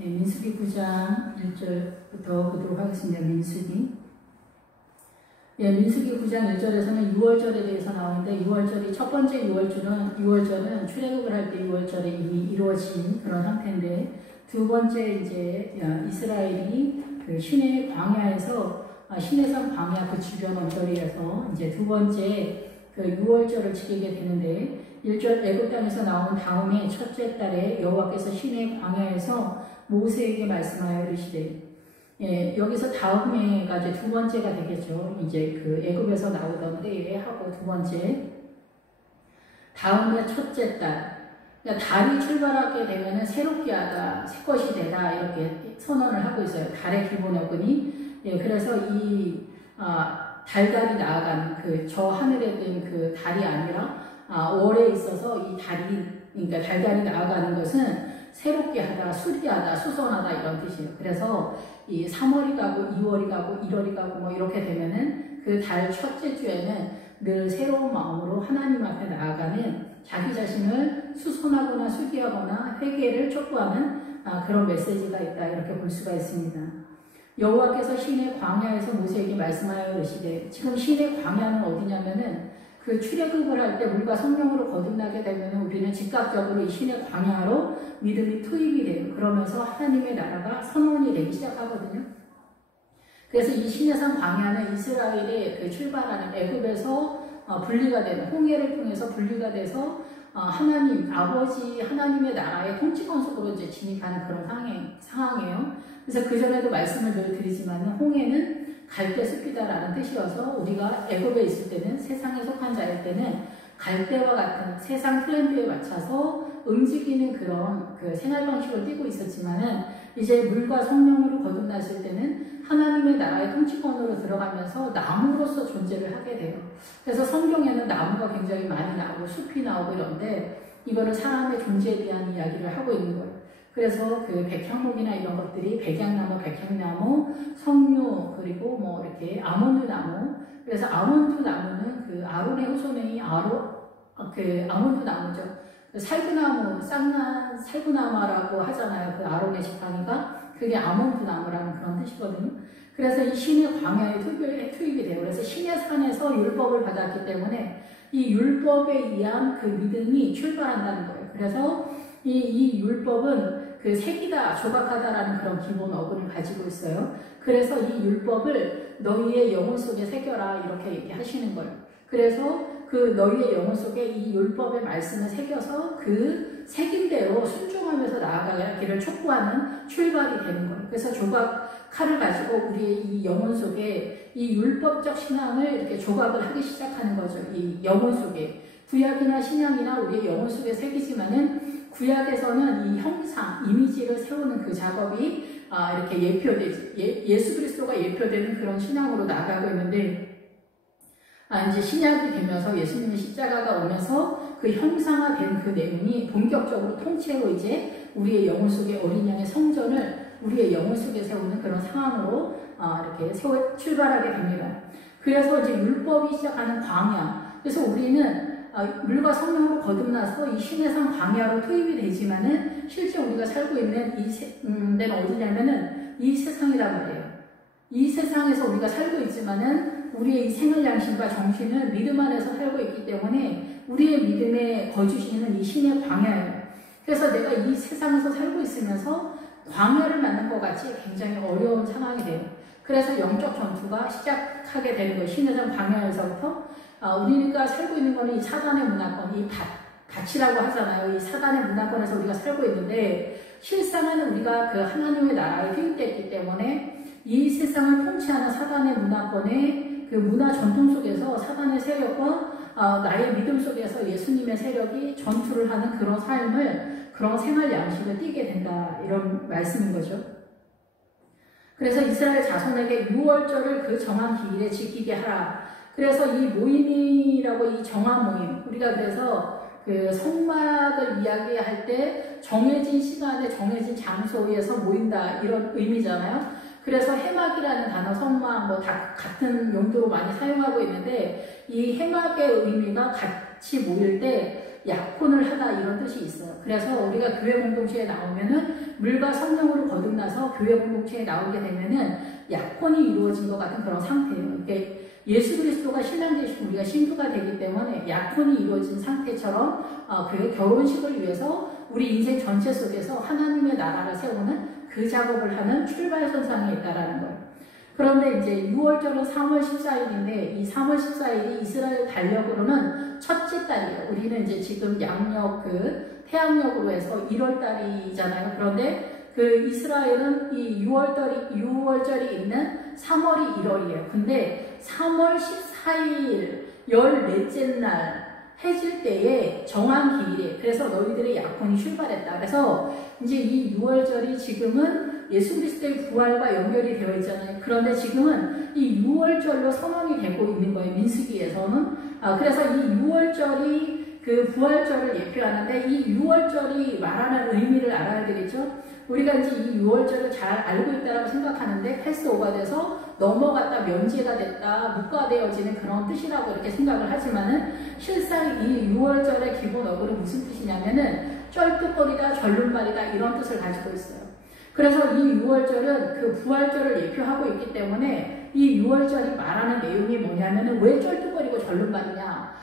네, 민수기 9장 1절부터 보도록 하겠습니다. 민수기. 예, 민수기 9장 1절에서는 6월절에 대해서 나오는데 6월절이 첫 번째 6월절은 출애굽을 할 때 6월절에 이미 이루어진 그런 상태인데 두 번째 이제 이스라엘이 그 시내 광야에서 시내산 광야 그 주변 언저리에서 이제 두 번째 그 6월절을 지키게 되는데 1절 애굽 땅에서 나온 다음에 첫째 달에 여호와께서 시내 광야에서 모세에게 말씀하여 이르시되 예, 여기서 다음에가 이제 두 번째가 되겠죠. 이제 그 애굽에서 나오던 때에 하고 두 번째 다음에 첫째 달. 그러니까 달이 출발하게 되면은 새롭게 하다, 새 것이 되다 이렇게 선언을 하고 있어요. 달의 기본 어근이. 예, 그래서 이 달달이 나아가는 그 저 하늘에 든 그 달이 아니라 월에 있어서 이 달이 그러니까 달달이 나아가는 것은 새롭게 하다, 수리하다, 수선하다 이런 뜻이에요. 그래서 이 3월이 가고 2월이 가고 1월이 가고 뭐 이렇게 되면은 그 달 첫째 주에는 늘 새로운 마음으로 하나님 앞에 나아가는 자기 자신을 수선하거나 수리하거나 회개를 촉구하는 그런 메시지가 있다 이렇게 볼 수가 있습니다. 여호와께서 시내 광야에서 모세에게 말씀하여 이르시되 지금 시내 광야는 어디냐면은 그 출애굽을 할 때 물과 성령으로 거듭나게 되면 우리는 즉각적으로 이 신의 광야로 믿음이 투입이 돼요. 그러면서 하나님의 나라가 선언이 되기 시작하거든요. 그래서 이 시내산 광야는 이스라엘이 그 출발하는 애굽에서 분리가 되는 홍해를 통해서 분리가 돼서 하나님 아버지 하나님의 나라의 통치권 속으로 이제 진입하는 그런 상황이에요. 그래서 그 전에도 말씀을 늘 드리지만 홍해는 갈대 숲이다라는 뜻이어서 우리가 애굽에 있을 때는 세상에 속한 자일 때는 갈대와 같은 세상 트렌드에 맞춰서 움직이는 그런 그 생활 방식을 띠고 있었지만은 이제 물과 성령으로 거듭났을 때는 하나님의 나라의 통치권으로 들어가면서 나무로서 존재를 하게 돼요. 그래서 성경에는 나무가 굉장히 많이 나오고 숲이 나오고 이런데 이거는 사람의 존재에 대한 이야기를 하고 있는 거예요. 그래서 그 백향목이나 이런 것들이 백향나무, 백향나무, 석류 그리고 뭐 이렇게 아몬드 나무. 그래서 아몬드 나무는 그 아론의 후손이 아몬드 나무죠. 그 살구나무, 살구나무라고 하잖아요. 그 아론의 지팡이가 그게 아몬드 나무라는 그런 뜻이거든요. 그래서 이 신의 광야에 투입이 돼요. 그래서 신의 산에서 율법을 받았기 때문에 이 율법에 의한 그 믿음이 출발한다는 거예요. 그래서 이 율법은 그 색이다, 조각하다라는 그런 기본 어근을 가지고 있어요. 그래서 이 율법을 너희의 영혼 속에 새겨라 이렇게 얘기하시는 거예요. 그래서 그 너희의 영혼 속에 이 율법의 말씀을 새겨서 그 새김대로 순종하면서 나아가기를 촉구하는 출발이 되는 거예요. 그래서 조각 칼을 가지고 우리의 이 영혼 속에 이 율법적 신앙을 이렇게 조각을 하기 시작하는 거죠. 이 영혼 속에 구약이나 신약이나 우리의 영혼 속에 새기지만은 구약에서는 이 형상, 이미지를 세우는 그 작업이 이렇게 예표되지, 예수 그리스도가 예표되는 그런 신앙으로 나아가고 있는데, 이제 신약이 되면서 예수님의 십자가가 오면서 그 형상화된 그 내용이 본격적으로 통째로 이제 우리의 영혼 속에 어린 양의 성전을 우리의 영혼 속에 세우는 그런 상황으로 이렇게 출발하게 됩니다. 그래서 이제 율법이 시작하는 광야. 그래서 우리는 물과 성령으로 거듭나서 이 시내산 광야로 투입이 되지만은 실제 우리가 살고 있는 데는 어디냐면은 이 세상이란 말이에요. 이 세상에서 우리가 살고 있지만은 우리의 이 생활 양심과 정신은 믿음 안에서 살고 있기 때문에 우리의 믿음에 거주시는 이 신의 광야예요. 그래서 내가 이 세상에서 살고 있으면서 광야를 만난 것 같이 굉장히 어려운 상황이 돼요. 그래서 영적 전투가 시작하게 되는 거예요. 시내산 광야에서부터 우리가 살고 있는 거는 이 사단의 문화권, 이 밭이라고 하잖아요. 이 사단의 문화권에서 우리가 살고 있는데 실상은 우리가 그 하나님의 나라에 투입됐기 때문에 이 세상을 통치하는 사단의 문화권의 그 문화 전통 속에서 사단의 세력과 나의 믿음 속에서 예수님의 세력이 전투를 하는 그런 삶을, 그런 생활 양식을 띠게 된다. 이런 말씀인 거죠. 그래서 이스라엘 자손에게 6월절을 그 정한 기일에 지키게 하라. 그래서 이 모임이라고 이 정한 모임, 우리가 그래서 그 성막을 이야기할 때 정해진 시간에 정해진 장소에서 모인다 이런 의미잖아요. 그래서 해막이라는 단어, 성막 뭐 다 같은 용도로 많이 사용하고 있는데 이 해막의 의미가 같이 모일 때 약혼을 하다 이런 뜻이 있어요. 그래서 우리가 교회 공동체에 나오면은 물과 성령으로 거듭나서 교회 공동체에 나오게 되면은 약혼이 이루어진 것 같은 그런 상태예요. 이게 예수 그리스도가 신랑 되시고 우리가 신부가 되기 때문에 약혼이 이루어진 상태처럼 그 결혼식을 위해서 우리 인생 전체 속에서 하나님의 나라를 세우는 그 작업을 하는 출발선상에 있다라는 거예요. 그런데 이제 6월절은 3월 14일인데 이 3월 14일이 이스라엘 달력으로는 첫째 달이에요. 우리는 이제 지금 양력 태양력으로 해서 1월 달이잖아요. 그런데 그 이스라엘은 이 6월절이 있는 3월이 1월이에요. 근데 3월 14일 14째 날 해질 때에 정한 기일이에요. 그래서 너희들의 약혼이 출발했다. 그래서 이제 이 6월절이 지금은 예수 그리스도의 부활과 연결이 되어 있잖아요. 그런데 지금은 이 6월절로 선언이 되고 있는 거예요. 민수기에서는. 그래서 이 6월절이 그 부활절을 예표하는데 이 6월절이 말하는 의미를 알아야 되겠죠. 우리가 이제 이 6월절을 잘 알고 있다고 생각하는데 패스오가 돼서 넘어갔다 면제가 됐다 묵과되어지는 그런 뜻이라고 이렇게 생각을 하지만은 실상 이 6월절의 기본 어구는 무슨 뜻이냐면은 쩔뚝거리다 절름발이다 이런 뜻을 가지고 있어요. 그래서 이 6월절은 그 부활절을 예표하고 있기 때문에 이 6월절이 말하는 내용이 뭐냐면은 왜 쩔뚝거리고 절름발이냐.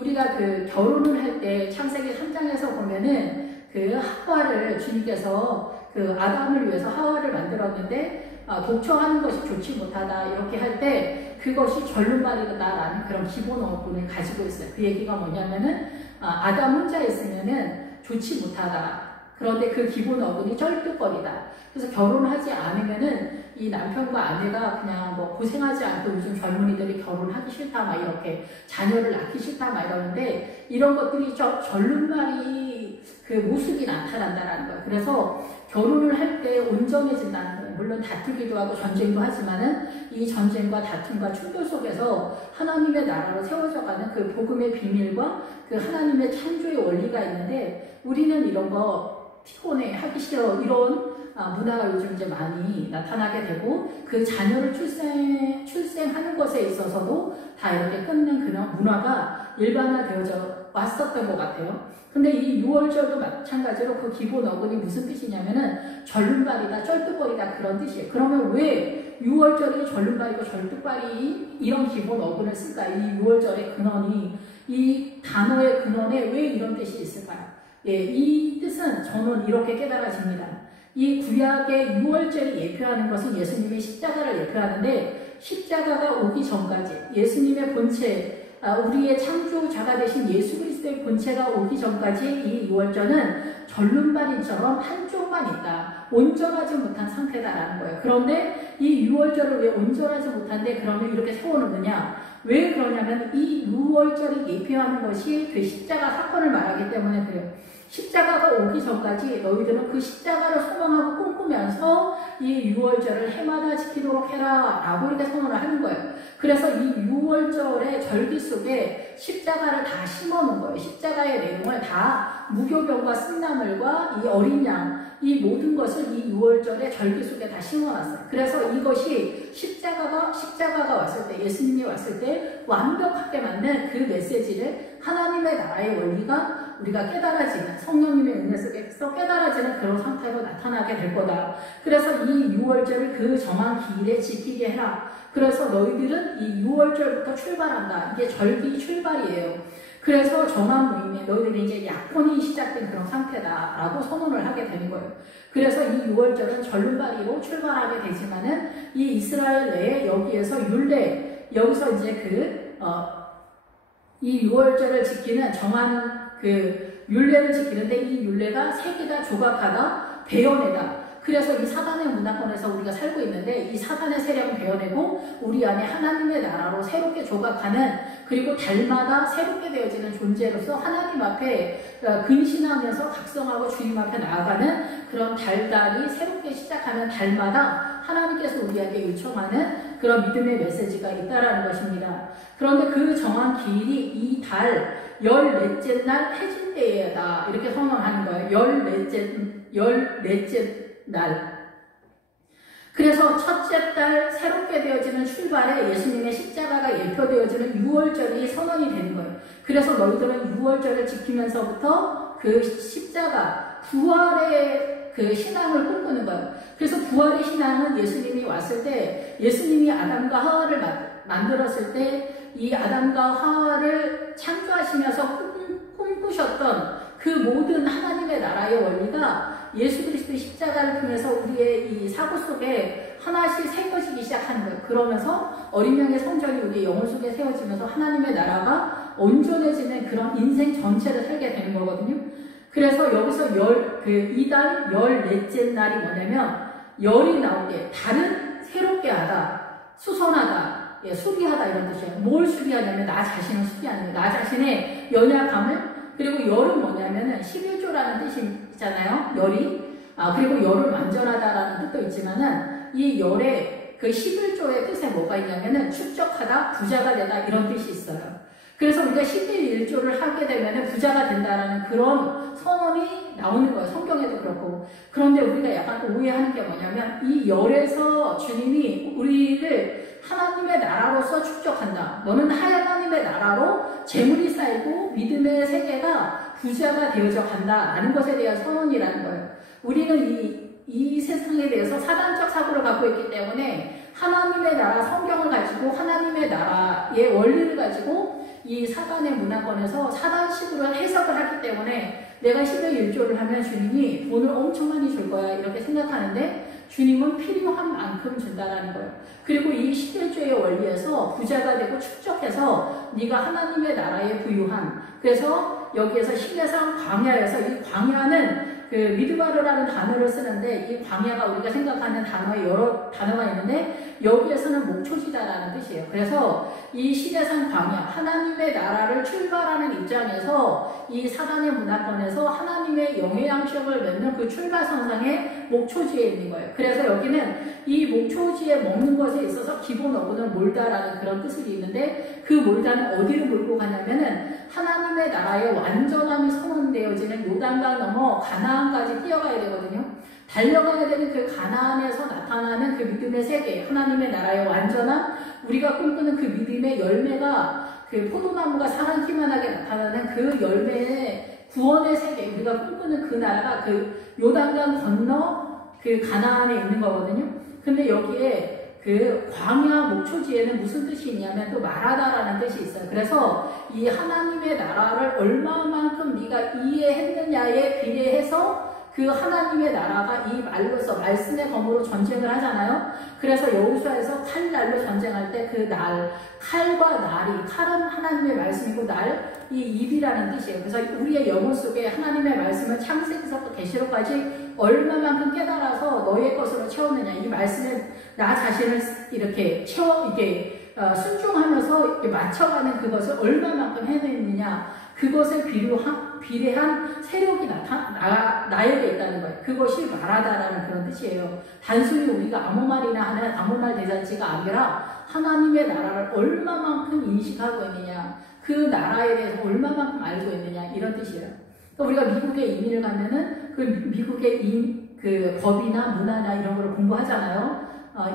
우리가 그 결혼을 할 때 창세기 3장에서 보면은 그 하와를 주님께서 그 아담을 위해서 하와를 만들었는데 독처하는 것이 좋지 못하다 이렇게 할 때 그것이 절름발이다라는 그런 기본 어구를 가지고 있어요. 그 얘기가 뭐냐면은 아담 혼자 있으면은 좋지 못하다. 그런데 그 기본 어근이 쩔뚝거리다. 그래서 결혼하지 않으면은 이 남편과 아내가 그냥 뭐 고생하지 않고 요즘 젊은이들이 결혼하기 싫다 막 이렇게 자녀를 낳기 싫다 막 이러는데 이런 것들이 절름발이 그 모습이 나타난다라는 거예요. 그래서 결혼을 할 때 온전해진다는 거예요. 물론 다투기도 하고 전쟁도 하지만은 이 전쟁과 다툼과 충돌 속에서 하나님의 나라로 세워져가는 그 복음의 비밀과 그 하나님의 창조의 원리가 있는데 우리는 이런 거 피곤해 하기 싫어 이런 문화가 요즘 이제 많이 나타나게 되고 그 자녀를 출생하는 것에 있어서도 다 이렇게 끊는 그런 문화가 일반화되어져 왔었던 것 같아요. 근데 이 6월절도 마찬가지로 그 기본 어근이 무슨 뜻이냐면은 절름발이다, 쩔뚝거리다 그런 뜻이에요. 그러면 왜 6월절이 절름발이고 절뚝발이 이런 기본 어근을 쓸까? 이 6월절의 근원이 이 단어의 근원에 왜 이런 뜻이 있을까요? 예, 이 뜻은 저는 이렇게 깨달아집니다. 이 구약의 6월절이 예표하는 것은 예수님의 십자가를 예표하는데 십자가가 오기 전까지 예수님의 본체 우리의 창조자가 되신 예수 그리스도의 본체가 오기 전까지 이 6월절은 절름발인처럼 한쪽만 있다. 온전하지 못한 상태다라는 거예요. 그런데 이 6월절을 왜 온전하지 못한데 그러면 이렇게 세워놓느냐? 왜 그러냐면 이 6월절이 예표하는 것이 그 십자가 사건을 말하기 때문에 그래요. 십자가가 오기 전까지 너희들은 그 십자가를 소망하고 꿈꾸면서 이 6월절을 해마다 지키도록 해라 라고 이렇게 선언을 하는 거예요. 그래서 이 6월절의 절기 속에 십자가를 다 심어놓은 거예요. 십자가의 내용을 다 무교병과 쓴나물과 이 어린 양 이 모든 것을 이 6월절의 절기 속에 다 심어놨어요. 그래서 이것이 십자가가 왔을 때 예수님이 왔을 때 완벽하게 맞는 그 메시지를 하나님의 나라의 원리가 우리가 깨달아지는 성령님의 은혜 속에서 깨달아지는 그런 상태로 나타나게 될 거다. 그래서 이 6월절을 그 정한 기일에 지키게 해라. 그래서 너희들은 이 6월절부터 출발한다. 이게 절기 출발이에요. 그래서 정한 모임에 너희들이 이제 약혼이 시작된 그런 상태다라고 선언을 하게 되는 거예요. 그래서 이 6월절은 절름발이로 출발하게 되지만은 이 이스라엘 내에 여기에서 여기서 이제 이 6월절을 지키는 정한 그 율례를 지키는데 이 율례가 세계가 조각하다, 베어내다. 그래서 이 사단의 문화권에서 우리가 살고 있는데 이 사단의 세력은 베어내고 우리 안에 하나님의 나라로 새롭게 조각하는 그리고 달마다 새롭게 되어지는 존재로서 하나님 앞에 근신하면서 각성하고 주님 앞에 나아가는 그런 달달이 새롭게 시작하는 달마다 하나님께서 우리에게 요청하는 그런 믿음의 메시지가 있다라는 것입니다. 그런데 그 정한 기일이 이 달 14째 날 해질 때에다 이렇게 선언하는 거예요. 14째 날. 그래서 첫째 달 새롭게 되어지는 출발에 예수님의 십자가가 예표되어지는 유월절이 선언이 되는 거예요. 그래서 너희들은 유월절을 지키면서부터 그 십자가, 부활의 그 신앙을 꿈꾸는 거예요. 그래서 부활의 신앙은 예수님이 왔을 때, 예수님이 아담과 하와를 만들었을 때 이 아담과 하와를 창조하시면서 꿈꾸셨던 그 모든 하나님의 나라의 원리가 예수 그리스도의 십자가를 통해서 우리의 이 사고 속에 하나씩 새겨지기 시작하는 거예요. 그러면서 어린 양의 성전이 우리의 영혼 속에 세워지면서 하나님의 나라가 온전해지는 그런 인생 전체를 살게 되는 거거든요. 그래서 여기서 이달 14째 날이 뭐냐면, 열이 나오게, 달은 새롭게 하다, 수선하다, 수리하다 이런 뜻이에요. 뭘 수리하냐면 나 자신을 수리하는 거예요. 나 자신의 연약함을. 그리고 열은 뭐냐면은 11조라는 뜻이 있잖아요. 열이. 그리고 열은 완전하다라는 뜻도 있지만은 이 열의 그 11조의 뜻에 뭐가 있냐면은 축적하다, 부자가 되다 이런 뜻이 있어요. 그래서 우리가 11조를 하게 되면은 부자가 된다라는 그런 선언이 나오는 거예요. 성경에도 그렇고. 그런데 우리가 약간 오해하는 게 뭐냐면 이 열에서 주님이 우리를 하나님의 나라로서 축적한다. 너는 하나님의 나라로 재물이 쌓이고 믿음의 세계가 부자가 되어져 간다라는 것에 대한 선언이라는 거예요. 우리는 이 세상에 대해서 사단적 사고를 갖고 있기 때문에 하나님의 나라 성경을 가지고 하나님의 나라의 원리를 가지고 이 사단의 문화권에서 사단식으로 해석을 하기 때문에 내가 11조를 하면 주님이 돈을 엄청 많이 줄 거야 이렇게 생각하는데 주님은 필요한 만큼 준다라는 거예요. 그리고 이 11조의 원리에서 부자가 되고 축적해서 네가 하나님의 나라에 부유한, 그래서 여기에서 신해상 광야에서 이 광야는 그 미드바르라는 단어를 쓰는데 이 광야가 우리가 생각하는 단어에 여러 단어가 있는데 여기에서는 목초지다라는 뜻이에요. 그래서 이 시대상 광야, 하나님의 나라를 출발하는 입장에서 이 사단의 문화권에서 하나님의 영의 양식을 맺는 그 출발선상에 목초지에 있는 거예요. 그래서 여기는 이 목초지에 먹는 것에 있어서 기본 어근을 몰다라는 그런 뜻이 있는데 그 몰다는 어디로 몰고 가냐면은 하나님의 나라의 완전함이 선언되어지는 요단강 넘어 가나안까지 뛰어가야 되거든요. 달려가야 되는 그 가나안에서 나타나는 그 믿음의 세계, 하나님의 나라의 완전함, 우리가 꿈꾸는 그 믿음의 열매가 그 포도나무가 사랑키만하게 나타나는 그 열매의 구원의 세계, 우리가 꿈꾸는 그 나라가 그 요단강 건너 그 가나안에 있는 거거든요. 근데 여기에 그 광야 목초지에는 무슨 뜻이 있냐면 또 말하다라는 뜻이 있어요. 그래서 이 하나님의 나라를 얼마만큼 네가 이해했느냐에 비례해서 그 하나님의 나라가 이 말로서 말씀의 검으로 전쟁을 하잖아요. 그래서 여호수아에서 칼날로 전쟁할 때 그 날, 칼과 날이, 칼은 하나님의 말씀이고 날, 이 입이라는 뜻이에요. 그래서 우리의 영혼 속에 하나님의 말씀은 창세기서부터 계시록까지 얼마만큼 깨달아서 너의 것으로 채웠느냐, 이 말씀에 나 자신을 이렇게 순종하면서 이렇게 맞춰가는 그것을 얼마만큼 해냈느냐, 그것에 비례한 세력이 나에게 있다는 거예요. 그것이 말하다라는 그런 뜻이에요. 단순히 우리가 아무 말이나 하는 아무 말 대잔치가 아니라 하나님의 나라를 얼마만큼 인식하고 있느냐, 그 나라에 대해서 얼마만큼 알고 있느냐, 이런 뜻이에요. 또 우리가 미국에 이민을 가면은 그 미국의 그 법이나 문화나 이런 거를 공부하잖아요.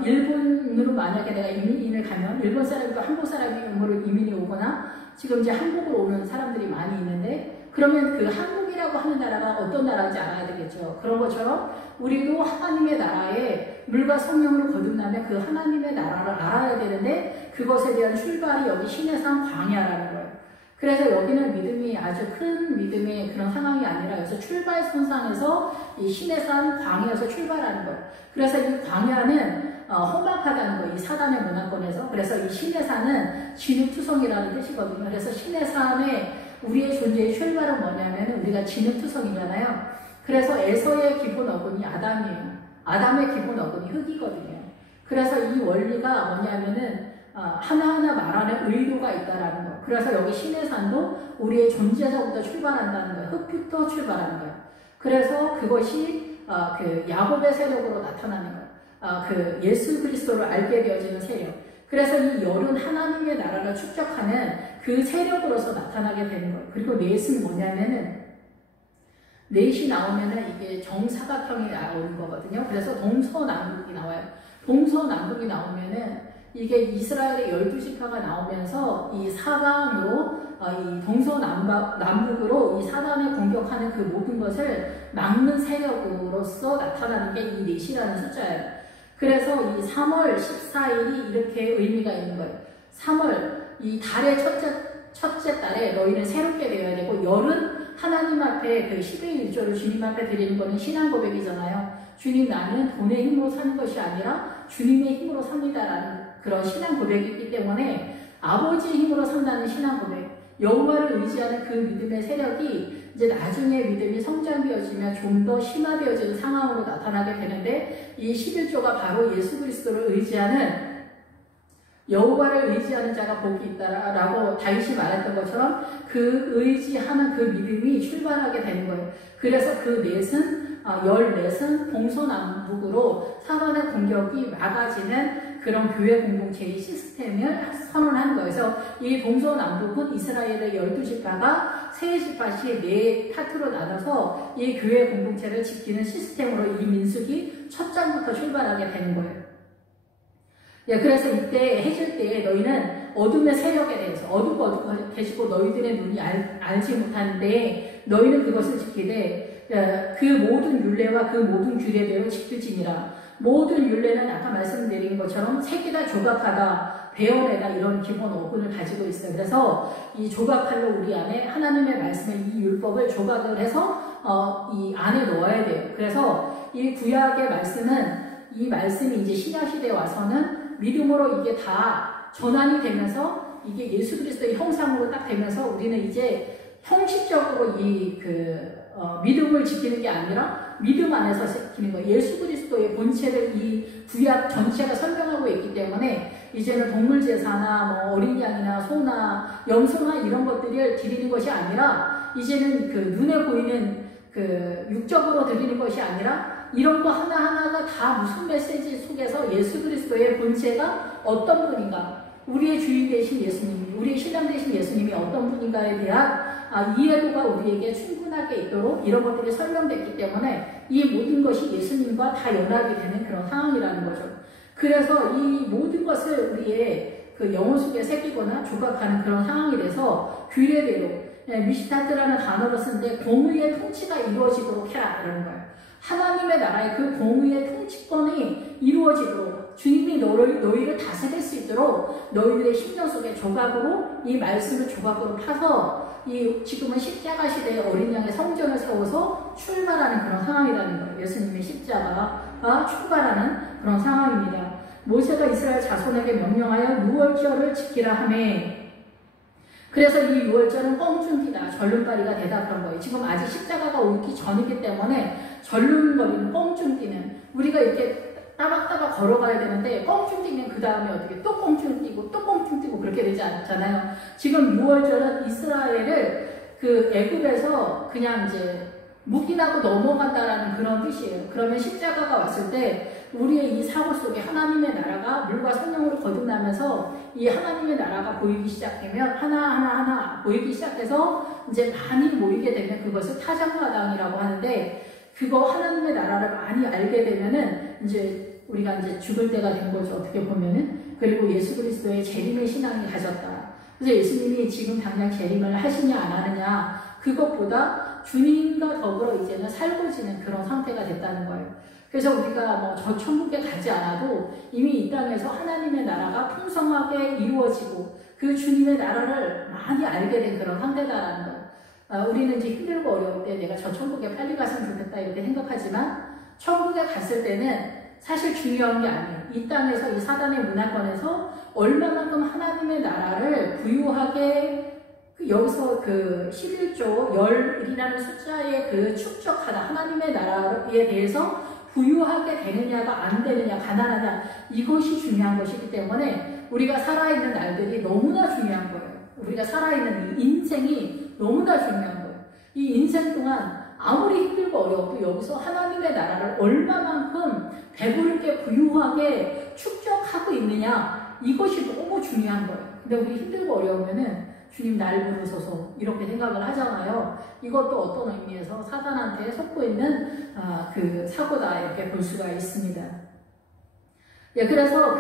일본으로 만약에 내가 이민을 가면 일본 사람이고 한국 사람이 이민이 오거나 지금 이제 한국으로 오는 사람들이 많이 있는데, 그러면 그 한국이라고 하는 나라가 어떤 나라인지 알아야 되겠죠. 그런 것처럼 우리도 하나님의 나라에 물과 성령으로 거듭나면 그 하나님의 나라를 알아야 되는데 그것에 대한 출발이 여기 시내산 광야라는 거예요. 그래서 여기는 믿음이 아주 큰 믿음의 그런 상황이 아니라 여기서 출발선상에서 이 시내산 광야에서 출발하는 거예요. 그래서 이 광야는 험악하다는 거예요. 이 사단의 문화권에서. 그래서 이 시내산은 진흙투성이라는 뜻이거든요. 그래서 시내산의 우리의 존재의 출발은 뭐냐면 우리가 진흙투성이잖아요. 그래서 에서의 기본 어근이 아담이에요. 아담의 기본 어근이 흙이거든요. 그래서 이 원리가 뭐냐면은 하나하나 말하는 의도가 있다라는 거. 그래서 여기 시내산도 우리의 존재서부터 출발한다는 거예요. 흙부터 출발하는 거예요. 그래서 그것이 그 야곱의 세력으로 나타나는 거예요. 그 예수 그리스도를 알게 되어지는 세력. 그래서 이 열은 하나님의 나라를 축적하는 그 세력으로서 나타나게 되는 거예요. 그리고 넷은 뭐냐면은 넷이 나오면은 이게 정사각형이 나오는 거거든요. 그래서 동서남북이 나와요. 동서남북이 나오면은 이게 이스라엘의 12지파가 나오면서 이 사방으로 이 동서남북으로 이 사단을 공격하는 그 모든 것을 막는 세력으로서 나타나는 게 이 넷이라는 숫자예요. 그래서 이 3월 14일이 이렇게 의미가 있는 거예요. 3월 이 달의 첫째 달에 너희는 새롭게 되어야 되고, 열은 하나님 앞에 그 10의 1조를 주님 앞에 드리는 거는 신앙 고백이잖아요. 주님, 나는 돈의 힘으로 사는 것이 아니라 주님의 힘으로 삽니다라는 그런 신앙 고백이기 때문에 아버지의 힘으로 산다는 신앙 고백, 여호와를 의지하는 그 믿음의 세력이 이제 나중에 믿음이 성장되어지면 좀 더 심화되어지는 상황으로 나타나게 되는데, 이 11조가 바로 예수 그리스도를 의지하는, 여호와를 의지하는 자가 복이 있다라고 다윗이 말했던 것처럼 그 의지하는 그 믿음이 출발하게 되는 거예요. 그래서 그 넷은 14은 동서남북으로 사단의 공격이 막아지는 그런 교회 공동체의 시스템을 선언한 거예요. 그래서 이 동서남북은 이스라엘의 12지파가 세 지파씩 네 파트로 나눠서 이 교회 공동체를 지키는 시스템으로 이 민수기 첫 장부터 출발하게 되는 거예요. 예, 그래서 이때 해질 때 너희는 어둠의 세력에 대해서 어둡고 계시고 너희들의 눈이 알지 못하는데 너희는 그것을 지키되 그 모든 율례와 그 모든 규례대로 지킬지니라. 모든 율례는 아까 말씀드린 것처럼 새기다, 조각하다, 베어내다 이런 기본 어근을 가지고 있어요. 그래서 이 조각칼로 우리 안에 하나님의 말씀의 이 율법을 조각을 해서 이 안에 넣어야 돼요. 그래서 이 구약의 말씀은, 이 말씀이 이제 신약시대에 와서는 믿음으로 이게 다 전환이 되면서 이게 예수 그리스도의 형상으로 딱 되면서 우리는 이제 형식적으로 이 믿음을 지키는 게 아니라 믿음 안에서 지키는 거예요. 예수 그리스도의 본체를 이 구약 전체가 설명하고 있기 때문에 이제는 동물 제사나 뭐 어린 양이나 소나 염소나 이런 것들을 드리는 것이 아니라, 이제는 그 눈에 보이는 그 육적으로 드리는 것이 아니라 이런 거 하나하나가 다 무슨 메시지 속에서 예수 그리스도의 본체가 어떤 분인가, 우리의 주인 되신 예수님, 우리의 신랑 되신 예수님이 어떤 분인가에 대한 이해도가 우리에게 충분하게 있도록 이런 것들이 설명됐기 때문에 이 모든 것이 예수님과 다 연합이 되는 그런 상황이라는 거죠. 그래서 이 모든 것을 우리의 그 영혼 속에 새기거나 조각하는 그런 상황이 돼서 규례대로, 미시타트라는 단어를 쓰는데 공의의 통치가 이루어지도록 해라 이러는 거예요. 하나님의 나라의 그 공의의 통치권이 이루어지도록 주님이 너희를 다스릴 수 있도록 너희들의 심령 속에 조각으로 이 말씀을 조각으로 파서 이 지금은 십자가 시대의 어린 양의 성전을 세워서 출발하는 그런 상황이라는 거예요. 예수님의 십자가가 출발하는 그런 상황입니다. 모세가 이스라엘 자손에게 명령하여 유월절을 지키라 하매, 그래서 이 유월절은 껑충기다, 절름발이가 되다 그런 거예요. 지금 아직 십자가가 오기 전이기 때문에 절름거리는, 껑충 뛰는, 우리가 이렇게 따박따박 걸어가야 되는데 껑충 뛰면 그 다음에 어떻게 또 껑충 뛰고 또 껑충 뛰고 그렇게 되지 않잖아요. 지금 유월절은 이스라엘을 그 애굽에서 그냥 이제 묵인하고 넘어간다라는 그런 뜻이에요. 그러면 십자가가 왔을 때 우리의 이 사고 속에 하나님의 나라가 물과 성령으로 거듭나면서 이 하나님의 나라가 보이기 시작하면 하나하나 보이기 시작해서 이제 많이 모이게 되면 그것을 타작마당이라고 하는데, 그거 하나님의 나라를 많이 알게 되면은 이제 우리가 이제 죽을 때가 된 거죠. 어떻게 보면은. 그리고 예수 그리스도의 재림의 신앙이 가졌다. 그래서 예수님이 지금 당장 재림을 하시냐 안 하느냐, 그것보다 주님과 더불어 이제는 살고 지는 그런 상태가 됐다는 거예요. 그래서 우리가 뭐 저 천국에 가지 않아도 이미 이 땅에서 하나님의 나라가 풍성하게 이루어지고 그 주님의 나라를 많이 알게 된 그런 상태다라는 거예요. 우리는 이제 힘들고 어려울 때 내가 저 천국에 빨리 갔으면 좋겠다 이렇게 생각하지만, 천국에 갔을 때는 사실 중요한 게 아니에요. 이 땅에서 이 사단의 문화권에서 얼마만큼 하나님의 나라를 부유하게, 여기서 그 11조 열이라는 숫자의 그 축적하다, 하나님의 나라에 대해서 부유하게 되느냐가 안 되느냐, 가난하냐, 이것이 중요한 것이기 때문에 우리가 살아있는 날들이 너무나 중요한 거예요. 우리가 살아있는 이 인생이 너무나 중요한 거예요. 이 인생 동안 아무리 힘들고 어려워도 여기서 하나님의 나라를 얼마만큼 배부르게 부유하게 축적하고 있느냐, 이것이 너무 중요한 거예요. 근데 우리 힘들고 어려우면은 주님 날 부르소서 이렇게 생각을 하잖아요. 이것도 어떤 의미에서 사단한테 속고 있는 그 사고다 이렇게 볼 수가 있습니다. 예, 그래서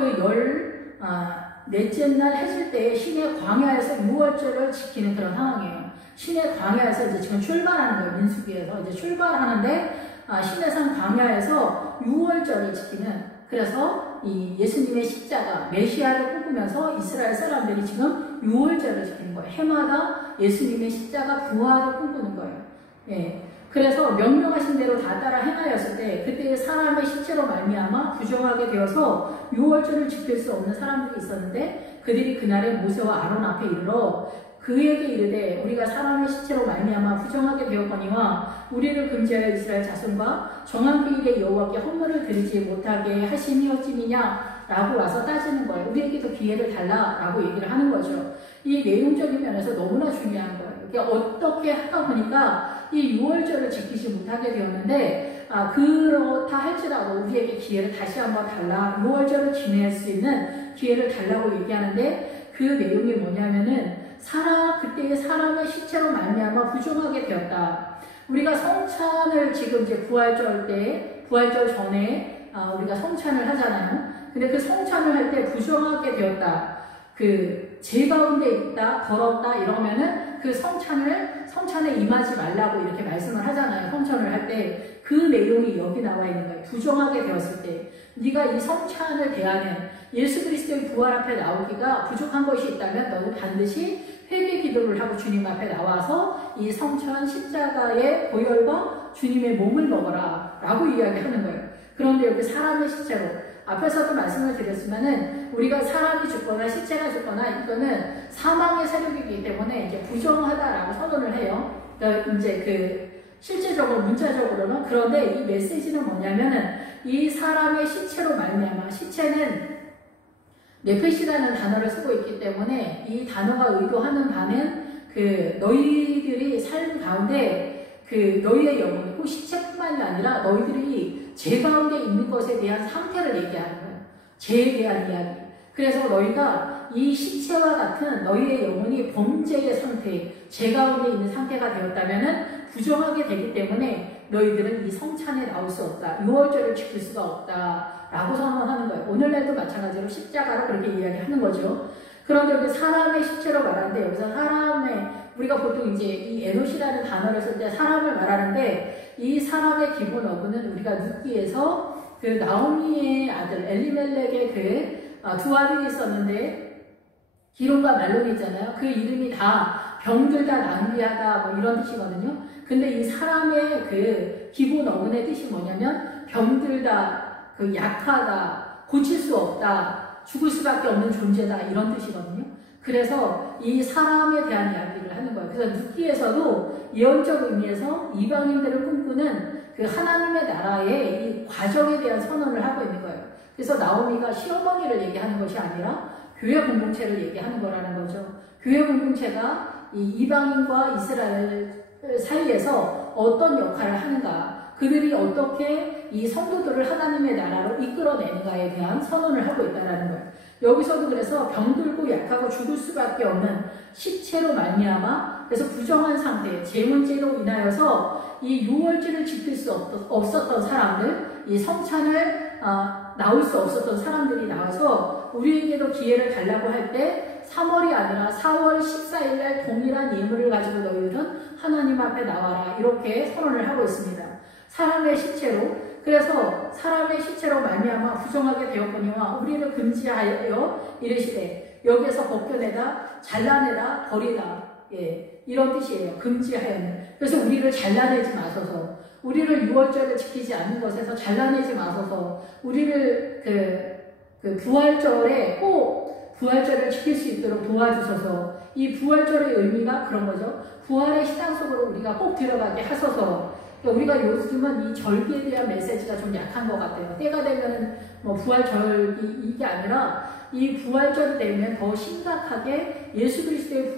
넷째 날 해질 때 신의 광야에서 유월절을 지키는 그런 상황이에요. 신의 광야에서 이제 지금 출발하는 거예요. 민수기에서 이제 출발하는데 신의 산 광야에서 유월절을 지키는, 그래서 이 예수님의 십자가 메시아를 꿈꾸면서 이스라엘 사람들이 지금 유월절을 지키는 거예요. 해마다 예수님의 십자가 부활을 꿈꾸는 거예요. 예. 그래서 명령하신 대로 다 따라 행하였을 때 그때 사람의 시체로 말미암아 부정하게 되어서 유월절을 지킬 수 없는 사람들이 있었는데, 그들이 그날에 모세와 아론 앞에 이르러 그에게 이르되 우리가 사람의 시체로 말미암아 부정하게 되었거니와 우리를 금지하여 이스라엘 자손과 정한 기일에 여호와께 헌물을 드리지 못하게 하심이 어찌미냐 라고 와서 따지는 거예요. 우리에게도 기회를 달라라고 얘기를 하는 거죠. 이 내용적인 면에서 너무나 중요한 거예요. 어떻게 하다 보니까 이 유월절을 지키지 못하게 되었는데, 그렇다 할지라도 우리에게 기회를 다시 한번 달라, 유월절을 지낼 수 있는 기회를 달라고 얘기하는데, 그 내용이 뭐냐면은 그때의 사람의 시체로 말미암아 부정하게 되었다. 우리가 성찬을 지금 이제 부활절 전에 우리가 성찬을 하잖아요. 근데 그 성찬을 할 때 부정하게 되었다. 죄 가운데 있다, 더럽다 이러면은 그 성찬에 임하지 말라고 이렇게 말씀을 하잖아요. 성찬을 할 때 그 내용이 여기 나와 있는 거예요. 부정하게 되었을 때 네가 이 성찬을 대하는 예수 그리스도의 부활 앞에 나오기가 부족한 것이 있다면 너는 반드시 회개 기도를 하고 주님 앞에 나와서 이 성찬 십자가의 보혈과 주님의 몸을 먹어라 라고 이야기하는 거예요. 그런데 여기 사람의 시체로, 앞에서도 말씀을 드렸지만은 우리가 사람이 죽거나 시체가 죽거나 이거는 사망의 세력이기 때문에 이제 부정하다라고 선언을 해요. 그러니까 이제 실제적으로 문자적으로는, 그런데 이 메시지는 뭐냐면은 이 사람의 시체로 말미암아, 시체는 네페시라는 단어를 쓰고 있기 때문에 이 단어가 의도하는 바는 너희들이 삶 가운데 너희의 영혼이 꼭 시체뿐만이 아니라 너희들이 죄 가운데 있는 것에 대한 상태를 얘기하는 거예요. 죄에 대한 이야기. 그래서 너희가 이 시체와 같은 너희의 영혼이 범죄의 상태, 죄 가운데 있는 상태가 되었다면은 부정하게 되기 때문에 너희들은 이 성찬에 나올 수 없다. 유월절을 지킬 수가 없다. 라고 선언하는 거예요. 오늘날도 마찬가지로 십자가로 그렇게 이야기하는 거죠. 그런데 여기 사람의 시체로 말하는데, 여기서 우리가 보통 이제 이 에노시라는 단어를 쓸 때 사람을 말하는데, 이 사람의 기본 어구는 우리가 룻기에서 나오미의 아들 엘리멜렉의 두 아들이 있었는데, 기론과 말론이 있잖아요. 그 이름이 다 병들다, 낭비하다 뭐 이런 뜻이거든요. 근데 이 사람의 기본 어근의 뜻이 뭐냐면 병들다, 약하다, 고칠 수 없다, 죽을 수밖에 없는 존재다 이런 뜻이거든요. 그래서 이 사람에 대한 이야기를 하는 거예요. 그래서 룻기에서도 예언적 의미에서 이방인들을 꿈꾸는 하나님의 나라의 이 과정에 대한 선언을 하고 있는 거예요. 그래서 나오미가 시어머니를 얘기하는 것이 아니라 교회 공동체를 얘기하는 거라는 거죠. 교회 공동체가 이 이방인과 이스라엘 사이에서 어떤 역할을 하는가, 그들이 어떻게 이 성도들을 하나님의 나라로 이끌어내는가에 대한 선언을 하고 있다는 거예요. 여기서도 그래서 병들고 약하고 죽을 수밖에 없는 시체로 말미암아, 그래서 부정한 상태, 죄 문제로 인하여서 이 유월절을 지킬 수 없었던 사람들, 이 성찬을 나올 수 없었던 사람들이 나와서 우리에게도 기회를 달라고 할 때 3월이 아니라 4월 14일 날 동일한 예물을 가지고 너희들은 하나님 앞에 나와라 이렇게 선언을 하고 있습니다. 사람의 시체로, 그래서 사람의 시체로 말미암아 부정하게 되었거니와 우리를 금지하여 이르시되, 여기에서 벗겨내다, 잘라내다, 버리다, 이런 뜻이에요. 금지하여는. 그래서 우리를 잘라내지 마소서, 우리를 유월절을 지키지 않는 것에서 잘라내지 마소서, 우리를 부활절에 꼭 부활절을 지킬 수 있도록 도와주소서. 이 부활절의 의미가 그런 거죠. 부활의 시장 속으로 우리가 꼭 들어가게 하소서. 우리가 요즘은 이 절기에 대한 메시지가 좀 약한 것 같아요. 때가 되면은 뭐 부활절기 이게 아니라 이 부활절이 되면 더 심각하게 예수 그리스도의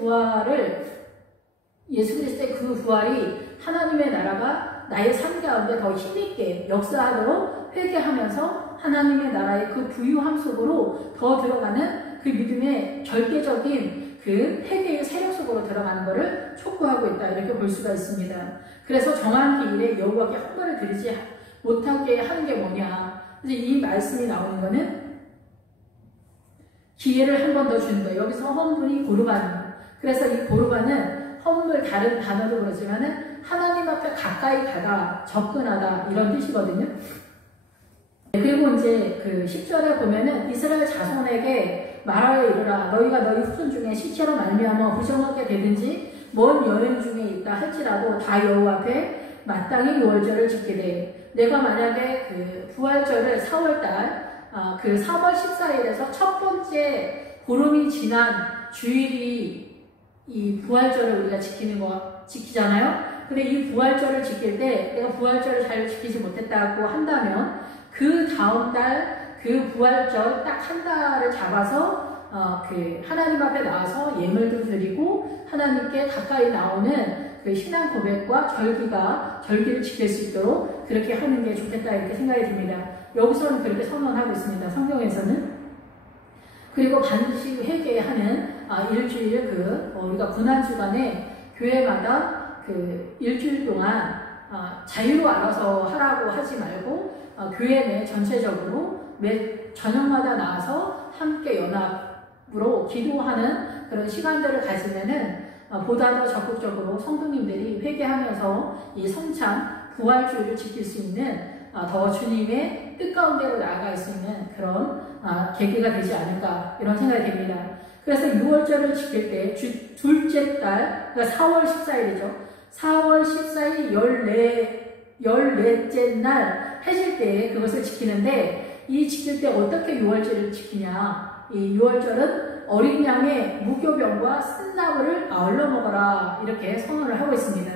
그 부활이 하나님의 나라가 나의 삶 가운데 더 힘있게 역사하도록 회개하면서 하나님의 나라의 그 부유함 속으로 더 들어가는 그 믿음의 절대적인 회개의 세력 속으로 들어가는 것을 촉구하고 있다, 이렇게 볼 수가 있습니다. 그래서 정한 기일에 여호와께 헌물을 드리지 못하게 하는 게 뭐냐. 이제 이 말씀이 나오는 거는 기회를 한 번 더 주는 거예요. 여기서 헌물이 고르반입니다. 그래서 이 고르반은 헌물, 다른 단어도 그렇지만은 하나님 앞에 가까이 가다, 접근하다 이런 뜻이거든요. 그리고 이제 그 10절에 보면은 이스라엘 자손에게 말하여 이르라. 너희가 너희 후손 중에 시체로 말미암아 부정하게 되든지 먼 여행 중에 있다 할지라도 다 여호와 앞에 마땅히 유월절을 지키되, 내가 만약에 그 부활절을 4월달 그 3월 14일에서 첫 번째 보름이 지난 주일이 이 부활절을 우리가 지키잖아요. 근데 이 부활절을 지킬 때 내가 부활절을 잘 지키지 못했다고 한다면 그 다음 달 그 부활절 딱 한 달을 잡아서 그 하나님 앞에 나와서 예물도 드리고 하나님께 가까이 나오는 그 신앙 고백과 절기를 지킬 수 있도록 그렇게 하는 게 좋겠다 이렇게 생각이 듭니다. 여기서는 그렇게 선언하고 있습니다. 성경에서는. 그리고 반드시 회개하는 일주일 우리가 고난주간에 교회마다 그 일주일 동안 자유로 알아서 하라고 하지 말고 교회 내 전체적으로 매 저녁마다 나와서 함께 연합으로 기도하는 그런 시간들을 가지면은 보다 더 적극적으로 성도님들이 회개하면서 이 성찬 부활주의를 지킬 수 있는 더 주님의 뜻 가운데로 나아갈 수 있는 그런 계기가 되지 않을까 이런 생각이 듭니다. 그래서 6월절을 지킬 때 둘째 달, 그러니까 4월 14일이죠. 4월 14일 14째 날 해질 때 그것을 지키는데, 이 지킬 때 어떻게 6월절을 지키냐. 이 6월절은 어린 양의 무교병과 쓴나물을 아울러 먹어라 이렇게 선언을 하고 있습니다.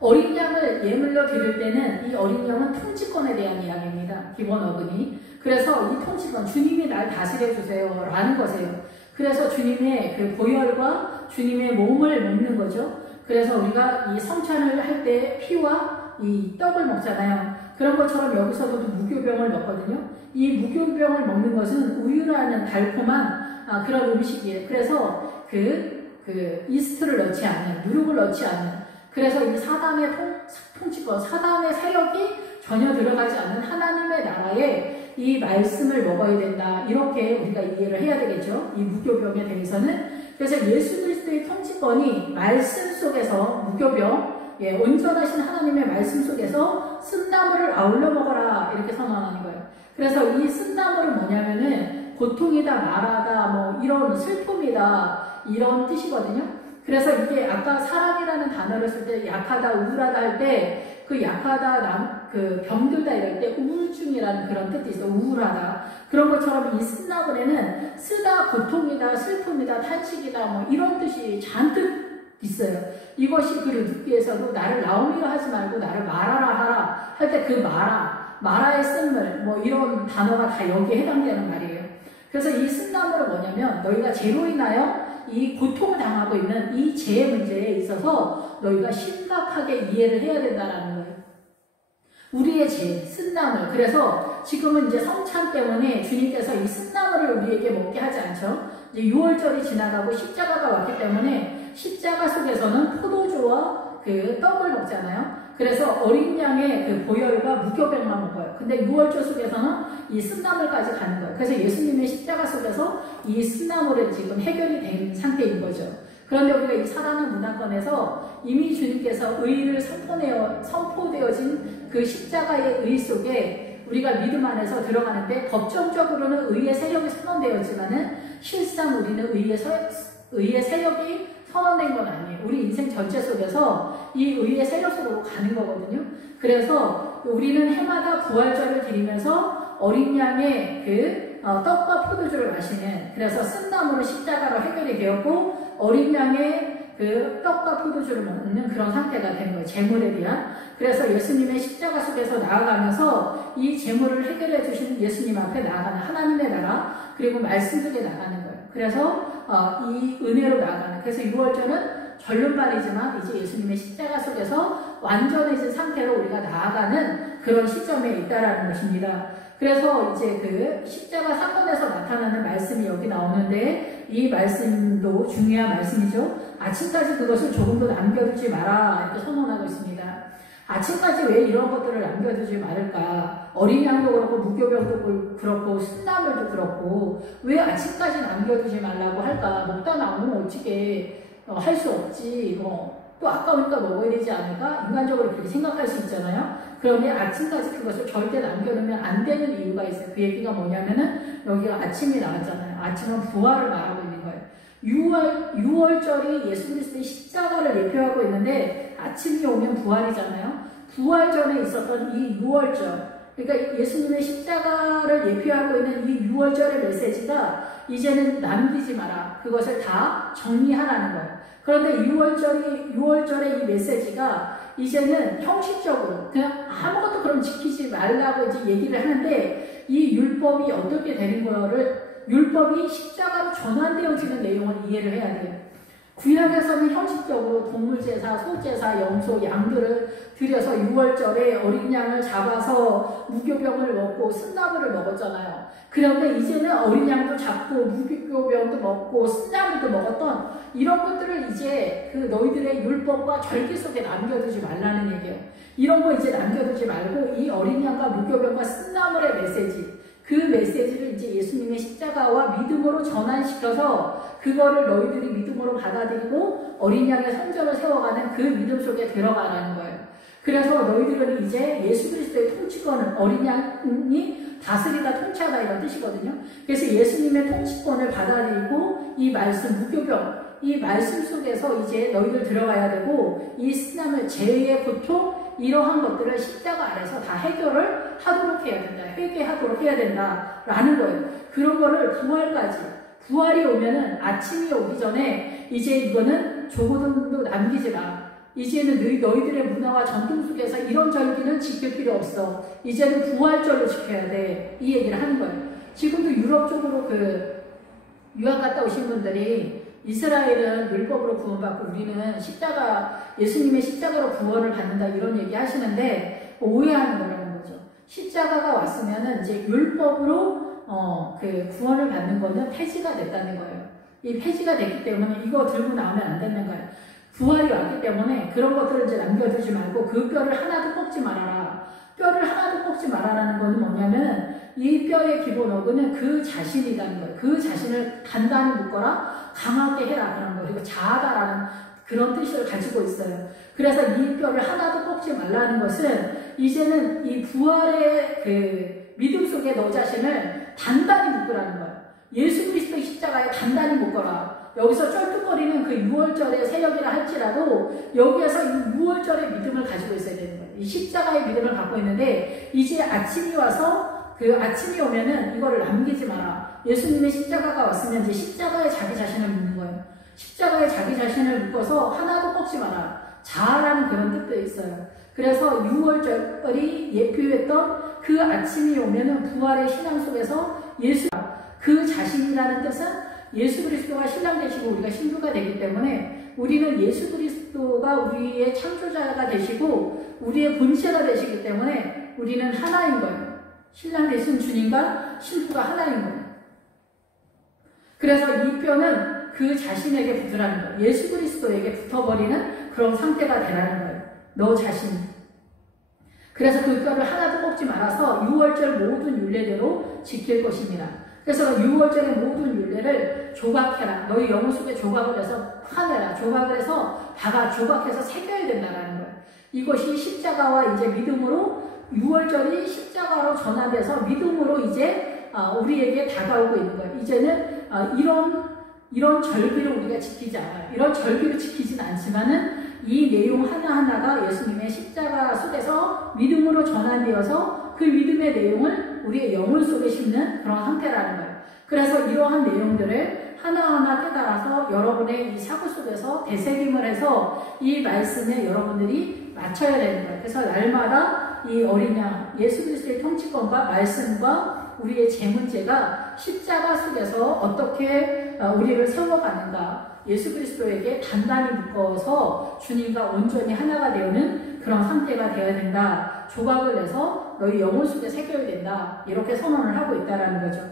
어린 양을 예물로 드릴 때는 이 어린 양은 통치권에 대한 이야기입니다. 기본 어근이. 그래서 이 통치권, 주님이 날 다스려 주세요 라는 것이에요. 그래서 주님의 그 보혈과 주님의 몸을 먹는 거죠. 그래서 우리가 이 성찬을 할 때 피와 이 떡을 먹잖아요. 그런 것처럼 여기서도 무교병을 먹거든요. 이 무교병을 먹는 것은 우유라는 달콤한 그런 음식이에요. 그래서 그 이스트를 넣지 않는, 누룩을 넣지 않는, 그래서 이 사단의 통치권, 사단의 세력이 전혀 들어가지 않는 하나님의 나라에 이 말씀을 먹어야 된다. 이렇게 우리가 이해를 해야 되겠죠. 이 무교병에 대해서는. 그래서 예수 그리스도의 통치권이 말씀 속에서 무교병, 온전하신 하나님의 말씀 속에서 쓴나물을 아울러 먹어라 이렇게 선언하는 거예요. 그래서 이 쓴나물은 뭐냐면은 고통이다, 말하다, 뭐 이런 슬픔이다 이런 뜻이거든요. 그래서 이게 아까 사람이라는 단어를 쓸 때 약하다, 우울하다 할 때 그 약하다, 그 병들다 이럴 때 우울증이라는 그런 뜻도 있어요. 우울하다. 그런 것처럼 이 쓴나물에는 쓰다, 고통이다, 슬픔이다, 탄식이다 뭐 이런 뜻이 잔뜩 있어요. 이것이 그를 듣기 위해서도 나를 나오미라 하지 말고 나를 말하라 하라 할 때 그 마라의 쓴물 뭐 이런 단어가 다 여기에 해당되는 말이에요. 그래서 이 쓴나물은 뭐냐면 너희가 죄로 인하여 이 고통을 당하고 있는 이 죄 문제에 있어서 너희가 심각하게 이해를 해야 된다는 거예요. 우리의 죄, 쓴나물. 그래서 지금은 이제 성찬 때문에 주님께서 이 쓴나물을 우리에게 먹게 하지 않죠. 이제 6월절이 지나가고 십자가가 왔기 때문에 십자가 속에서는 포도주와 그 떡을 먹잖아요. 그래서 어린 양의 그 보혈과 무교병만 먹어요. 근데 6월절 속에서는 이 쓴나물까지 가는 거예요. 그래서 예수님의 십자가 속에서 이 쓴나물은 지금 해결이 된 상태인 거죠. 그런데 우리가 이 살아난 문화권에서 이미 주님께서 의를 선포되어진 그 십자가의 의 속에 우리가 믿음 안에서 들어가는데 법정적으로는 의의 세력이 선언되었지만은 실상 우리는 의의 세력이 선언된 건 아니에요. 우리 인생 전체 속에서 이 의의 세력 속으로 가는 거거든요. 그래서 우리는 해마다 부활절을 드리면서 어린 양의 그 떡과 포도주를 마시는, 그래서 쓴나물은 십자가로 해결이 되었고 어린 양의 그 떡과 포도주를 먹는 그런 상태가 된 거예요. 재물에 대한. 그래서 예수님의 십자가 속에서 나아가면서 이 재물을 해결해 주신 예수님 앞에 나아가는 하나님의 나라, 그리고 말씀 속에 나가는 거예요. 그래서 이 은혜로 나아가는. 그래서 6월절은 결론말이지만 이제 예수님의 십자가 속에서 완전해진 상태로 우리가 나아가는 그런 시점에 있다라는 것입니다. 그래서 이제 그 십자가 사건에서 나타나는 말씀이 여기 나오는데 이 말씀도 중요한 말씀이죠. 아침까지 그것을 조금도 남겨두지 마라 이렇게 선언하고 있습니다. 아침까지 왜 이런 것들을 남겨두지 말을까? 어린 양도 그렇고 무교병도 그렇고 순나물도 그렇고 왜 아침까지 남겨두지 말라고 할까? 먹다 남으면 어떻게 할 수 없지. 또 아까우니까 먹어야 되지 않을까? 인간적으로 그렇게 생각할 수 있잖아요. 그런데 아침까지 그것을 절대 남겨놓으면 안 되는 이유가 있어요. 그 얘기가 뭐냐면은 여기가 아침이 나왔잖아요. 아침은 부활을 말하고 있는 거예요. 6월절이 예수 그리스도의 십자가를 예표하고 있는데 아침이 오면 부활이잖아요. 부활 전에 있었던 이 6월절, 그러니까 예수님의 십자가를 예표하고 있는 이 6월절의 메시지가 이제는 남기지 마라. 그것을 다 정리하라는 거예요. 그런데 6월절의 이 메시지가 이제는 형식적으로 그냥 아무것도 그럼 지키지 말라고 이제 얘기를 하는데 이 율법이 어떻게 되는 거를 율법이 십자가로 전환되어지는 내용을 이해를 해야 돼요. 구약에서는 형식적으로 동물제사, 소제사, 염소, 양들을 들여서 6월절에 어린 양을 잡아서 무교병을 먹고 순나물을 먹었잖아요. 그런데 이제는 어린 양도 잡고 무교병도 먹고 순나물도 먹었던 이런 것들을 이제 그 너희들의 율법과 절기 속에 남겨두지 말라는 얘기예요. 이런 거 이제 남겨두지 말고 이 어린 양과 무교병과 순나물의 메시지, 그 메시지를 이제 예수님의 십자가와 믿음으로 전환시켜서 그거를 너희들이 믿음으로 받아들이고 어린 양의 성전을 세워가는 그 믿음 속에 들어가라는 거예요. 그래서 너희들은 이제 예수 그리스도의 통치권을 어린 양이 다스리다 통치하다 이런 뜻이거든요. 그래서 예수님의 통치권을 받아들이고 이 말씀 무교병 이 말씀 속에서 이제 너희들 들어가야 되고 이 쓰나물 죄의 고통 이러한 것들을 십자가 아래서 다 해결을 하도록 해야 된다. 회개하도록 해야 된다라는 거예요. 그런 거를 부활이 오면은 아침이 오기 전에 이제 이거는 조금도 남기지 마. 이제는 너희들의 문화와 전통 속에서 이런 절기는 지킬 필요 없어. 이제는 부활절로 지켜야 돼. 이 얘기를 하는 거예요. 지금도 유럽 쪽으로 유학 갔다 오신 분들이 이스라엘은 율법으로 구원받고 우리는 예수님의 십자가로 구원을 받는다 이런 얘기 하시는데 오해하는 거라는 거죠. 십자가가 왔으면은 이제 율법으로 그 구원을 받는 거는 폐지가 됐다는 거예요. 이 폐지가 됐기 때문에 이거 들고 나오면 안 되는 거예요. 부활이 왔기 때문에 그런 것들을 이제 남겨두지 말고 그 뼈를 하나도 뽑지 말아라. 뼈를 하나도 뽑지 말아라는 거는 뭐냐면 이 뼈의 기본 어근은 그 자신이라는 거예요. 그 자신을 단단히 묶어라, 강하게 해라 그런 거예요. 그리고 자하다라는 그런 뜻을 가지고 있어요. 그래서 이 뼈를 하나도 뽑지 말라는 것은 이제는 이 부활의 그 믿음 속에 너 자신을 단단히 묶으라는 거예요. 예수 그리스도의 십자가에 단단히 묶어라. 여기서 쩔뚝거리는 그 6월절의 세력이라 할지라도 여기에서 이 6월절의 믿음을 가지고 있어야 되는 거예요. 이 십자가의 믿음을 갖고 있는데 이제 아침이 와서 그 아침이 오면은 이거를 남기지 마라. 예수님의 십자가가 왔으면 이제 십자가에 자기 자신을 묶는 거예요. 십자가에 자기 자신을 묶어서 하나도 꺾지 마라. 자아라는 그런 뜻도 있어요. 그래서 6월절이 예표했던 그 아침이 오면은 부활의 신앙 속에서 그 자신이라는 뜻은 예수 그리스도가 신랑 되시고 우리가 신부가 되기 때문에 우리는 예수 그리스도가 우리의 창조자가 되시고 우리의 본체가 되시기 때문에 우리는 하나인 거예요. 신랑 되신 주님과 신부가 하나인 거예요. 그래서 이 뼈는 그 자신에게 붙으라는 거예요. 예수 그리스도에게 붙어버리는 그런 상태가 되라는 거예요. 너 자신. 그래서 그 뼈를 하나도 뽑지 말아서 6월절 모든 율례대로 지킬 것입니다. 그래서 6월절의 모든 율례를 조각해라. 너희 영혼 속에 조각을 해서 파내라. 조각을 해서 조각해서 새겨야 된다는 거예요. 이것이 십자가와 이제 믿음으로 6월절이 십자가로 전환돼서 믿음으로 이제 우리에게 다가오고 있는 거예요. 이제는 이런 절기를 우리가 지키지 않아요. 이런 절기를 지키진 않지만은 이 내용 하나하나가 예수님의 십자가 속에서 믿음으로 전환되어서 그 믿음의 내용을 우리의 영혼 속에 심는 그런 상태라는 거예요. 그래서 이러한 내용들을 하나하나 깨달아서 여러분의 이 사고 속에서 되새김을 해서 이 말씀에 여러분들이 맞춰야 되는 거예요. 그래서 날마다 이 어린 양, 예수 그리스도의 통치권과 말씀과 우리의 제 문제가 십자가 속에서 어떻게 우리를 세워가는가, 예수 그리스도에게 단단히 묶어서 주님과 온전히 하나가 되는 그런 상태가 되어야 된다. 조각을 내서 너희 영혼 속에 새겨야 된다. 이렇게 선언을 하고 있다는 거죠.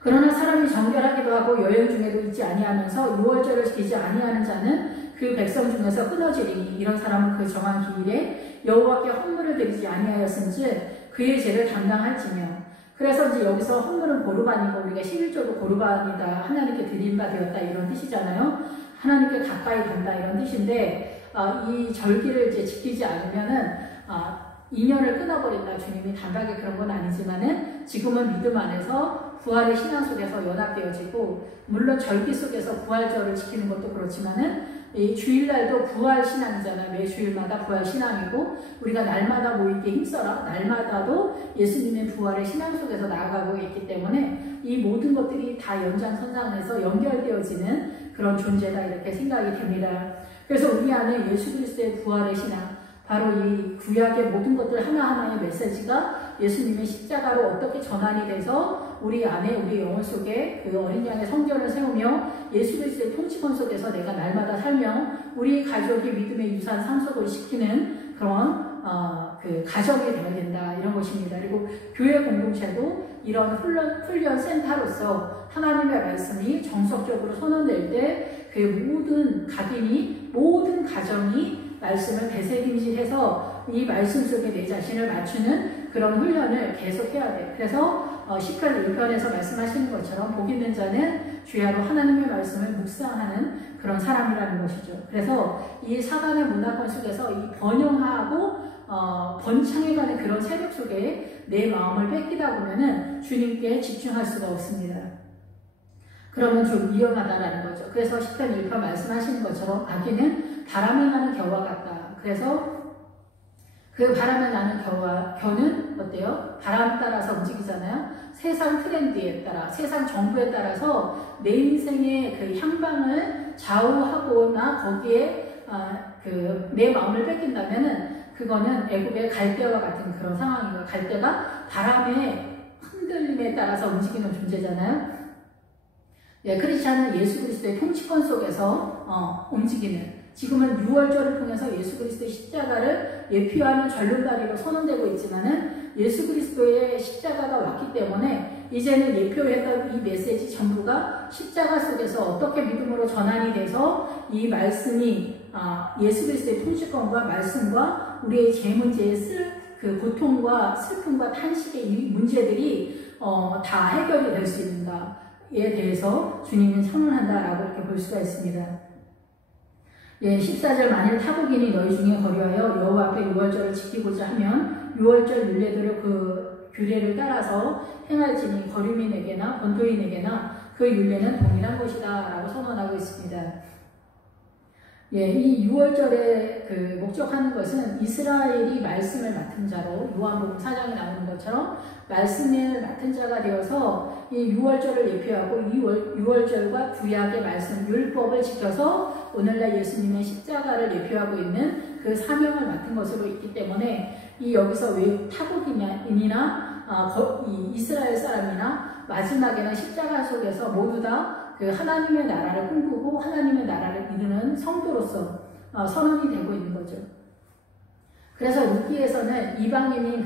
그러나 사람이 정결하기도 하고 여행 중에도 잊지 아니하면서 6월절을 지키지 아니하는 자는 그 백성 중에서 끊어지리니 이런 사람은 그 정한 기일에 여호와께 헌물을 드리지 아니하였은즉 그의 죄를 담당할지며. 그래서 이제 여기서 헌물은 고르반이고 우리가 11조도 고르반이다, 하나님께 드린 바 되었다 이런 뜻이잖아요. 하나님께 가까이 간다 이런 뜻인데 이 절기를 이제 지키지 않으면은 인연을 끊어버린다. 주님이 단박에 그런 건 아니지만은 지금은 믿음 안에서 부활의 신앙 속에서 연합되어지고, 물론 절기 속에서 부활절을 지키는 것도 그렇지만은 이 주일날도 부활 신앙이잖아요. 매 주일마다 부활 신앙이고 우리가 날마다 모이게 힘써라. 날마다도 예수님의 부활의 신앙 속에서 나아가고 있기 때문에 이 모든 것들이 다 연장선상에서 연결되어지는 그런 존재다 이렇게 생각이 됩니다. 그래서 우리 안에 예수 그리스도의 부활의 신앙, 바로 이 구약의 모든 것들 하나하나의 메시지가 예수님의 십자가로 어떻게 전환이 돼서 우리 안에 우리 영혼 속에 그 어린 양의 성전을 세우며 예수 그리스도의 통치권 속에서 내가 날마다 살며 우리 가족이 믿음의 유산 상속을 시키는 그런 그 가정이 되어야 된다 이런 것입니다. 그리고 교회 공동체도 이런 훈련 센터로서 하나님의 말씀이 정석적으로 선언될 때 그 모든 각인이, 모든 가정이 말씀을 되새김질해서 이 말씀 속에 내 자신을 맞추는 그런 훈련을 계속해야 돼. 그래서 시편 1편에서 말씀하시는 것처럼 복 있는 자는 주야로 하나님의 말씀을 묵상하는 그런 사람이라는 것이죠. 그래서 이 사단의 문화권 속에서 이 번영하고 번창해가는 그런 세력 속에 내 마음을 뺏기다 보면은 주님께 집중할 수가 없습니다. 그러면 좀 위험하다라는 거죠. 그래서 시편 1편 말씀하시는 것처럼 악인은 바람에 나는 겨와 같다. 그래서 그 바람에 나는 겨는 어때요? 바람 따라서 움직이잖아요. 세상 트렌드에 따라, 세상 정부에 따라서 내 인생의 그 향방을 좌우하거나 거기에 내 마음을 뺏긴다면은 그거는 애굽의 갈대와 같은 그런 상황이고, 갈대가 바람의 흔들림에 따라서 움직이는 존재잖아요. 예, 크리스찬은 예수 그리스도의 통치권 속에서 움직이는, 지금은 6월절을 통해서 예수 그리스도의 십자가를 예표하는 절름다리로 선언되고 있지만은 예수 그리스도의 십자가가 왔기 때문에 이제는 예표했던 이 메시지 전부가 십자가 속에서 어떻게 믿음으로 전환이 돼서 이 말씀이 예수 그리스도의 통치권과 말씀과 우리의 죄 문제의 그 고통과 슬픔과 탄식의 이 문제들이 다 해결이 될 수 있는가 에 대해서 주님은 선언한다라고 이렇게 볼 수가 있습니다. 예, 14절 만일 타국인이 너희 중에 거류하여 여호와 앞에 유월절을 지키고자 하면 유월절 율례대로 그 규례를 따라서 행할지니 거류민에게나 본토인에게나 그 율례는 동일한 것이다 라고 선언하고 있습니다. 예, 이 6월절에 그 목적하는 것은 이스라엘이 말씀을 맡은 자로 요한복음 4장에 나오는 것처럼 말씀을 맡은 자가 되어서 이 6월절을 예표하고 6월절과 구약의 말씀, 율법을 지켜서 오늘날 예수님의 십자가를 예표하고 있는 그 사명을 맡은 것으로 있기 때문에 이 여기서 왜 타국인이나 이 이스라엘 사람이나 마지막에는 십자가 속에서 모두 다 그 하나님의 나라를 꿈꾸고 하나님의 나라를 이루는 성도로서 선언이 되고 있는 거죠. 그래서 루키에서는 이방인인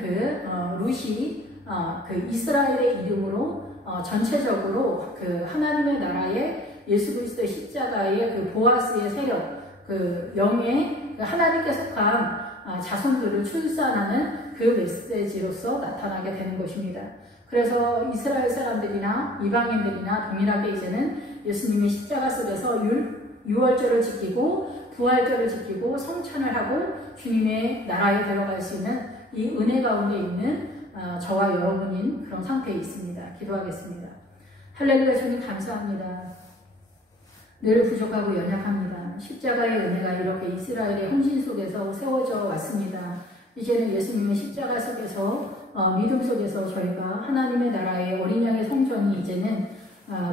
룻이 그 이스라엘의 이름으로 전체적으로 그 하나님의 나라의 예수 그리스도의 십자가의 그 보아스의 세력, 그 영의 하나님께 속한 자손들을 출산하는 그 메시지로서 나타나게 되는 것입니다. 그래서 이스라엘 사람들이나 이방인들이나 동일하게 이제는 예수님의 십자가 속에서 유월절을 지키고 부활절을 지키고 성찬을 하고 주님의 나라에 들어갈 수 있는 이 은혜 가운데 있는 저와 여러분인 그런 상태에 있습니다. 기도하겠습니다. 할렐루야. 주님 감사합니다. 늘 부족하고 연약합니다. 십자가의 은혜가 이렇게 이스라엘의 헌신 속에서 세워져 왔습니다. 이제는 예수님의 십자가 속에서 믿음 속에서 저희가 하나님의 나라의 어린 양의 성전이 이제는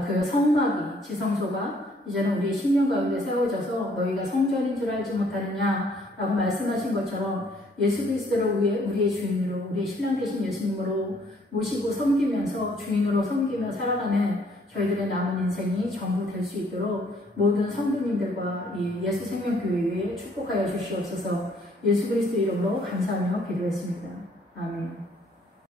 그 성막이 지성소가 이제는 우리의 심령 가운데 세워져서 너희가 성전인 줄 알지 못하느냐 라고 말씀하신 것처럼 예수 그리스도를 우리의 주인으로 우리의 신랑 되신 예수님으로 모시고 섬기면서 주인으로 섬기며 살아가는 저희들의 남은 인생이 전부 될 수 있도록 모든 성도님들과 이 예수 생명교회에 축복하여 주시옵소서. 예수 그리스도 이름으로 감사하며 기도했습니다. 아멘.